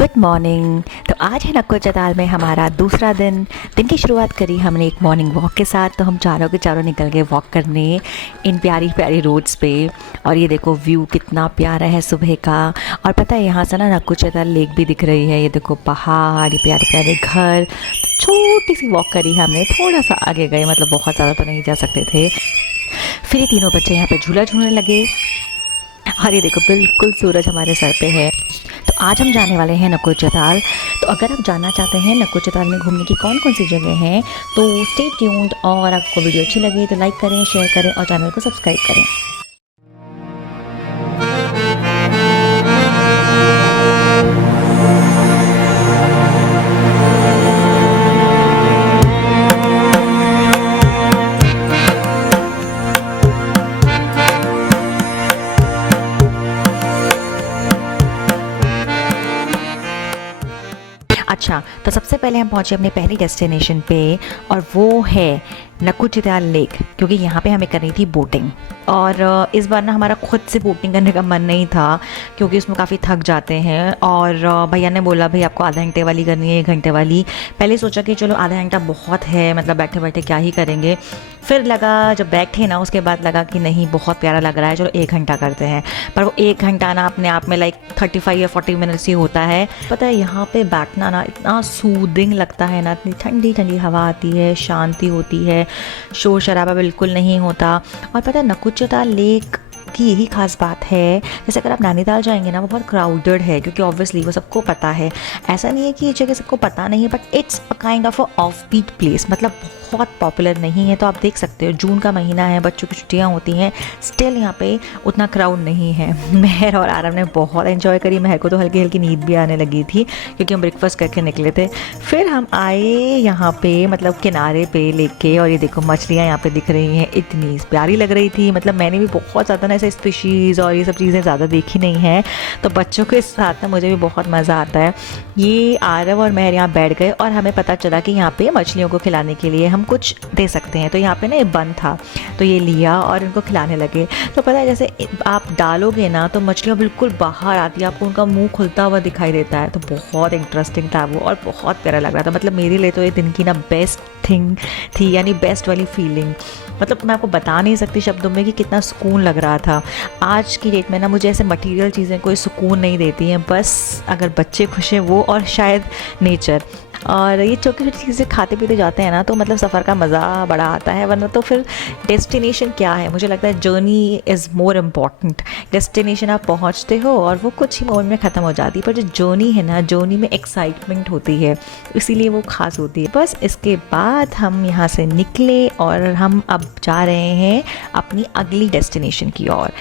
Good morning. तो आज है नक्को चताल में हमारा दूसरा दिन की शुरुआत करी हमने एक मॉर्निंग वॉक के साथ। तो हम चारों के चारों निकल गए वॉक करने इन प्यारी प्यारी रोड्स पे। और ये देखो व्यू कितना प्यारा है सुबह का। और पता है यहाँ से ना नक्को चताल लेक भी दिख रही है। ये देखो पहाड़, ये प्यारे प्यारे घर। तो छोटी सी वॉक करी हमने, थोड़ा सा आगे गए, मतलब बहुत ज़्यादा तो नहीं जा सकते थे। फिर ये तीनों बच्चे यहाँ पे झूला झूलने लगे। और ये देखो बिल्कुल सूरज हमारे सर पे है। तो आज हम जाने वाले हैं नक्को चताल। तो अगर आप जानना चाहते हैं नक्को चताल में घूमने की कौन कौन सी जगह हैं, तो स्टे ट्यून्ड। और आपको वीडियो अच्छी लगी तो लाइक करें, शेयर करें और चैनल को सब्सक्राइब करें। अच्छा, तो सबसे पहले हम पहुंचे अपने पहली डेस्टिनेशन पे, और वो है नक्को चताल लेक, क्योंकि यहाँ पे हमें करनी थी बोटिंग। और इस बार ना हमारा खुद से बोटिंग करने का मन नहीं था, क्योंकि उसमें काफ़ी थक जाते हैं। और भैया ने बोला भाई आपको आधा घंटे वाली करनी है, 1 घंटे वाली। पहले सोचा कि चलो आधा घंटा बहुत है, मतलब बैठे बैठे क्या ही करेंगे। फिर लगा जब बैठे ना, उसके बाद लगा कि नहीं बहुत प्यारा लग रहा है, चलो 1 घंटा करते हैं। पर वो 1 घंटा ना अपने आप में लाइक 35 या 40 मिनट्स ही होता है। पता है यहाँ पे बैठना ना इतना सूदिंग लगता है ना, इतनी ठंडी ठंडी हवा आती है, शांति होती है, शोर शराबा बिल्कुल नहीं होता। और पता है नक्को चताल लेक की यही खास बात है। जैसे अगर आप नैनीताल जाएंगे ना, वो बहुत क्राउडेड है, क्योंकि ऑब्वियसली वो सबको पता है। ऐसा नहीं है कि ये जगह सबको पता नहीं है, but it's a kind of a off beat place, मतलब बहुत पॉपुलर नहीं है। तो आप देख सकते हो जून का महीना है, बच्चों की छुट्टियां होती हैं, स्टिल यहाँ पे उतना क्राउड नहीं है। मेहर और आरव ने बहुत एंजॉय करी। मेहर को तो हल्की हल्की नींद भी आने लगी थी, क्योंकि हम ब्रेकफास्ट करके निकले थे। फिर हम आए यहाँ पे, मतलब किनारे पे लेके, और ये देखो मछलियाँ यहाँ पे दिख रही हैं, इतनी प्यारी लग रही थी। मतलब मैंने भी बहुत ज़्यादा ना ऐसे स्पीशीज़ और ये सब चीज़ें ज़्यादा देखी नहीं है, तो बच्चों के साथ ना मुझे भी बहुत मज़ा आता है। ये आरव और मेहर यहाँ बैठ गए, और हमें पता चला कि यहाँ पे मछलियों को खिलाने के लिए हम कुछ दे सकते हैं। तो यहाँ पे ना ये बंद था, तो ये लिया और इनको खिलाने लगे। तो पता है जैसे आप डालोगे ना, तो मछलियाँ बिल्कुल बाहर आती है, आपको उनका मुंह खुलता हुआ दिखाई देता है। तो बहुत इंटरेस्टिंग था वो, और बहुत प्यारा लग रहा था। मतलब मेरे लिए तो ये दिन की ना बेस्ट थिंग थी, यानी बेस्ट वाली फीलिंग। मतलब मैं आपको बता नहीं सकती शब्दों में कि कितना सुकून लग रहा था। आज की डेट में ना मुझे ऐसे मटेरियल चीज़ें कोई सुकून नहीं देती हैं, बस अगर बच्चे खुश हैं वो, और शायद नेचर। और ये छोटी छोटी चीज़ें खाते पीते जाते हैं ना, तो मतलब सफ़र का मज़ा बड़ा आता है। वरना तो फिर डेस्टिनेशन क्या है, मुझे लगता है journey is more important. Destination आप पहुंचते हो और वो कुछ ही मोमेंट में ख़त्म हो जाती है, पर जो जर्नी है ना, जर्नी में एक्साइटमेंट होती है, इसीलिए वो ख़ास होती है। बस इसके बाद हम यहाँ से निकले, और हम अब जा रहे हैं अपनी अगली डेस्टिनेशन की ओर।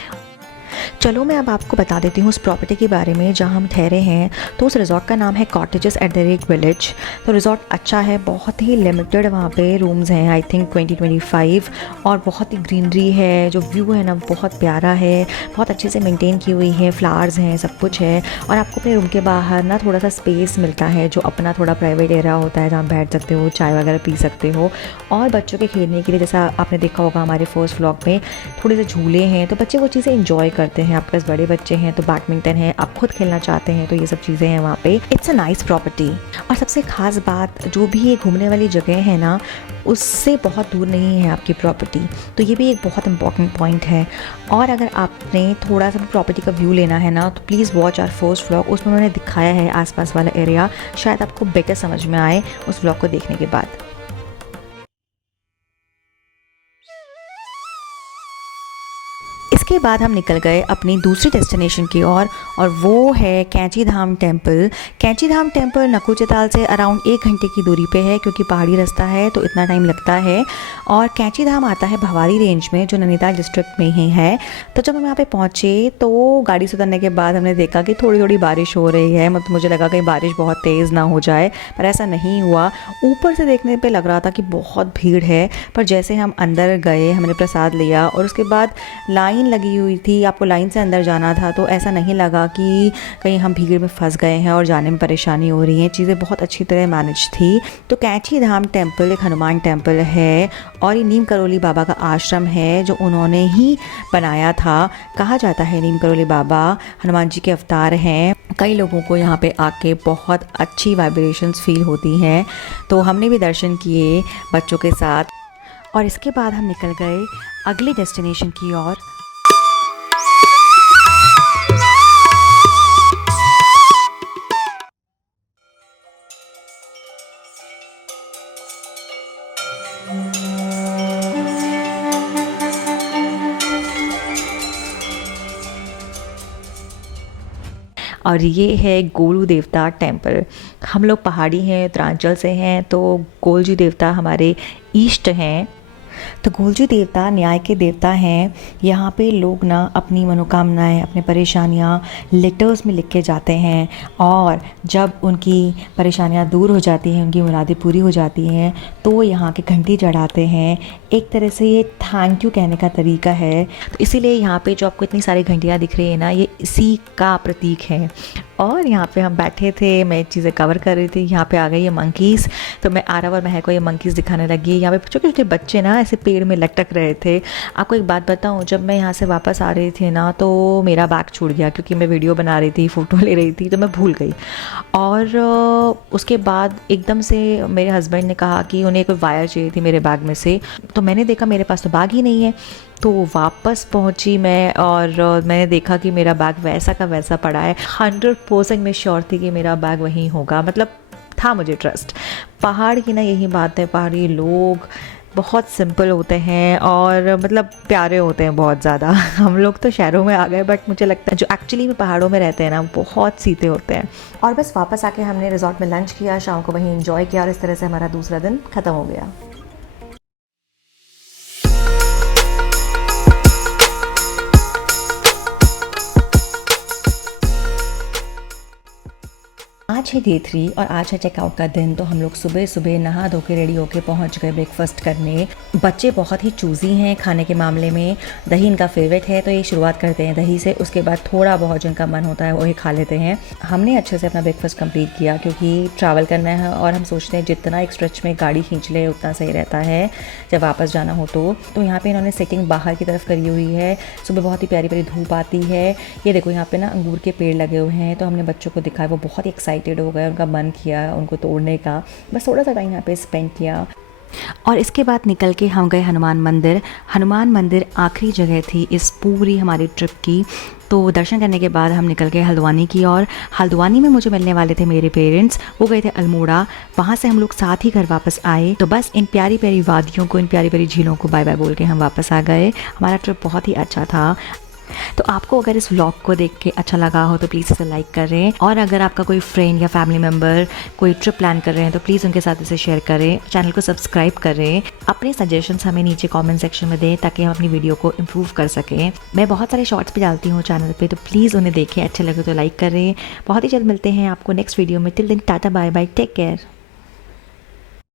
चलो मैं अब आपको बता देती हूँ उस प्रॉपर्टी के बारे में जहाँ हम ठहरे हैं। तो उस रिज़ॉर्ट का नाम है cottages at the lake village. तो रिज़ॉर्ट अच्छा है, बहुत ही लिमिटेड वहाँ पे रूम्स हैं, आई थिंक 20-25। और बहुत ही ग्रीनरी है, जो व्यू है ना बहुत प्यारा है, बहुत अच्छे से मेंटेन की हुई है, फ्लावर्स हैं, सब कुछ है। और आपको अपने रूम के बाहर ना थोड़ा सा स्पेस मिलता है, जो अपना थोड़ा प्राइवेट एरिया होता है, जहाँ बैठ सकते हो, चाय वगैरह पी सकते हो। और बच्चों के खेलने के लिए, जैसा आपने देखा होगा हमारे फर्स्ट व्लॉग में, थोड़े से झूले हैं, तो बच्चे वो चीज़ें इंजॉय करते हैं। आपके पास बड़े बच्चे हैं तो बैडमिंटन है, आप खुद खेलना चाहते हैं तो ये सब चीज़ें हैं वहाँ पे। It's a nice property. और सबसे खास बात, जो भी ये घूमने वाली जगह है ना, उससे बहुत दूर नहीं है आपकी प्रॉपर्टी, तो ये भी एक बहुत इंपॉर्टेंट पॉइंट है। और अगर आपने थोड़ा सा प्रॉपर्टी का व्यू लेना है ना, तो please watch our first vlog, उसमें उन्होंने दिखाया है आसपास वाला एरिया, शायद आपको बेटर समझ में आए उस व्लॉग को देखने के बाद। इसके बाद हम निकल गए अपनी दूसरी डेस्टिनेशन की ओर, और वो है कैंची धाम टेम्पल। कैंची धाम टेम्पल नक्को चताल से अराउंड 1 घंटे की दूरी पे है, क्योंकि पहाड़ी रास्ता है तो इतना टाइम लगता है। और कैंची धाम आता है भवारी रेंज में, जो नैनीताल डिस्ट्रिक्ट में ही है। तो जब हम यहाँ पे पहुँचे तो गाड़ी से उतरने के बाद हमने देखा कि थोड़ी थोड़ी बारिश हो रही है। मतलब मुझे लगा कहीं बारिश बहुत तेज़ ना हो जाए, पर ऐसा नहीं हुआ। ऊपर से देखने पे लग रहा था कि बहुत भीड़ है, पर जैसे हम अंदर गए, हमने प्रसाद लिया और उसके बाद लाइन लगी हुई थी, आपको लाइन से अंदर जाना था, तो ऐसा नहीं लगा कि कहीं हम भीड़ में फंस गए हैं और जाने में परेशानी हो रही है। चीज़ें बहुत अच्छी तरह मैनेज थी। तो कैंची धाम टेम्पल एक हनुमान टेम्पल है और ये नीम करोली बाबा का आश्रम है जो उन्होंने ही बनाया था। कहा जाता है नीम करोली बाबा हनुमान जी के अवतार हैं। कई लोगों को यहाँ पे आके बहुत अच्छी वाइब्रेशंस फील होती हैं। तो हमने भी दर्शन किए बच्चों के साथ और इसके बाद हम निकल गए अगले डेस्टिनेशन की ओर। और ये है गोलू देवता टेम्पल। हम लोग पहाड़ी हैं, उत्तरांचल से हैं, तो गोलजू देवता हमारे ईष्ट हैं। तो गोलजू देवता न्याय के देवता हैं। यहाँ पे लोग ना अपनी मनोकामनाएं, अपनी परेशानियाँ लेटर्स में लिख के जाते हैं और जब उनकी परेशानियाँ दूर हो जाती हैं, उनकी मुरादें पूरी हो जाती हैं, तो यहाँ के घंटी चढ़ाते हैं। एक तरह से ये थैंक यू कहने का तरीका है। तो इसीलिए यहाँ पे जो आपको इतनी सारी घंटियाँ दिख रही है ना, ये इसी का प्रतीक है। और यहाँ पे हम बैठे थे, मैं चीज़ें कवर कर रही थी। यहाँ पे आ गई ये मंकीज़, तो मैं आरव और महक को ये मंकीज़ दिखाने लगी। यहाँ पे छोटे छोटे बच्चे ना ऐसे पेड़ में लटक रहे थे। आपको एक बात बताऊँ, जब मैं यहाँ से वापस आ रही थी ना, तो मेरा बैग छूट गया क्योंकि मैं वीडियो बना रही थी, फ़ोटो ले रही थी, तो मैं भूल गई। और उसके बाद एकदम से मेरे हस्बैंड ने कहा कि उन्हें कोई वायर चाहिए थी मेरे बैग में से। तो मैंने देखा मेरे पास तो बैग ही नहीं है। तो वापस पहुंची मैं और मैंने देखा कि मेरा बैग वैसा का वैसा पड़ा है। 100% मैं श्योर थी कि मेरा बैग वहीं होगा, मतलब था मुझे ट्रस्ट। पहाड़ की ना यही बात है, पहाड़ी लोग बहुत सिंपल होते हैं और मतलब प्यारे होते हैं बहुत ज़्यादा। हम लोग तो शहरों में आ गए, बट मुझे लगता है जो एक्चुअली में पहाड़ों में रहते हैं ना, बहुत सीधे होते हैं। और बस वापस आके हमने रिजॉर्ट में लंच किया, शाम को वहीं एंजॉय किया और इस तरह से हमारा दूसरा दिन ख़त्म हो गया। आज है डे 3 और आज है चेकआउट का दिन। तो हम लोग सुबह सुबह नहा धो के रेडी होके पहुंच गए ब्रेकफास्ट करने। बच्चे बहुत ही चूज़ी हैं खाने के मामले में। दही इनका फेवरेट है, तो ये शुरुआत करते हैं दही से, उसके बाद थोड़ा बहुत जिनका मन होता है वो ही खा लेते हैं। हमने अच्छे से अपना ब्रेकफास्ट कंप्लीट किया क्योंकि ट्रैवल करना है और हम सोचते हैं जितना एक स्ट्रेच में गाड़ी खींच ले उतना सही रहता है जब वापस जाना हो। तो यहाँ पर इन्होंने सेटिंग बाहर की तरफ करी हुई है। सुबह बहुत ही प्यारी प्यारी धूप आती है। ये देखो यहाँ पे ना अंगूर के पेड़ लगे हुए हैं, तो हमने बच्चों को दिखाया, वो बहुत ही एक्साइटेड हो गए, उनका मन किया उनको तोड़ने का। बस थोड़ा सा टाइम यहाँ पे स्पेंड किया और इसके बाद निकल के हम गए हनुमान मंदिर। हनुमान मंदिर आखिरी जगह थी इस पूरी हमारी ट्रिप की। तो दर्शन करने के बाद हम निकल गए हल्द्वानी की ओर। हल्द्वानी में मुझे मिलने वाले थे मेरे पेरेंट्स, वो गए थे अल्मोड़ा। वहाँ से हम लोग साथ ही घर वापस आए। तो बस इन प्यारी प्यारी वादियों को, इन प्यारी प्यारी झीलों को बाय बाय बोल के हम वापस आ गए। हमारा ट्रिप बहुत ही अच्छा था। तो आपको अगर इस व्लॉग को देख के अच्छा लगा हो तो प्लीज़ इसे लाइक करें, और अगर आपका कोई फ्रेंड या फैमिली मेम्बर कोई ट्रिप प्लान कर रहे हैं तो प्लीज़ उनके साथ इसे शेयर करें, चैनल को सब्सक्राइब करें, अपने सजेशंस हमें नीचे कमेंट सेक्शन में दें ताकि हम अपनी वीडियो को इम्प्रूव कर सकें। मैं बहुत सारे शॉर्ट्स भी डालती हूँ चैनल पे, तो प्लीज़ उन्हें देखें, अच्छे लगे तो लाइक करें। बहुत ही जल्द मिलते हैं आपको नेक्स्ट वीडियो में। Till then tata bye bye, take care.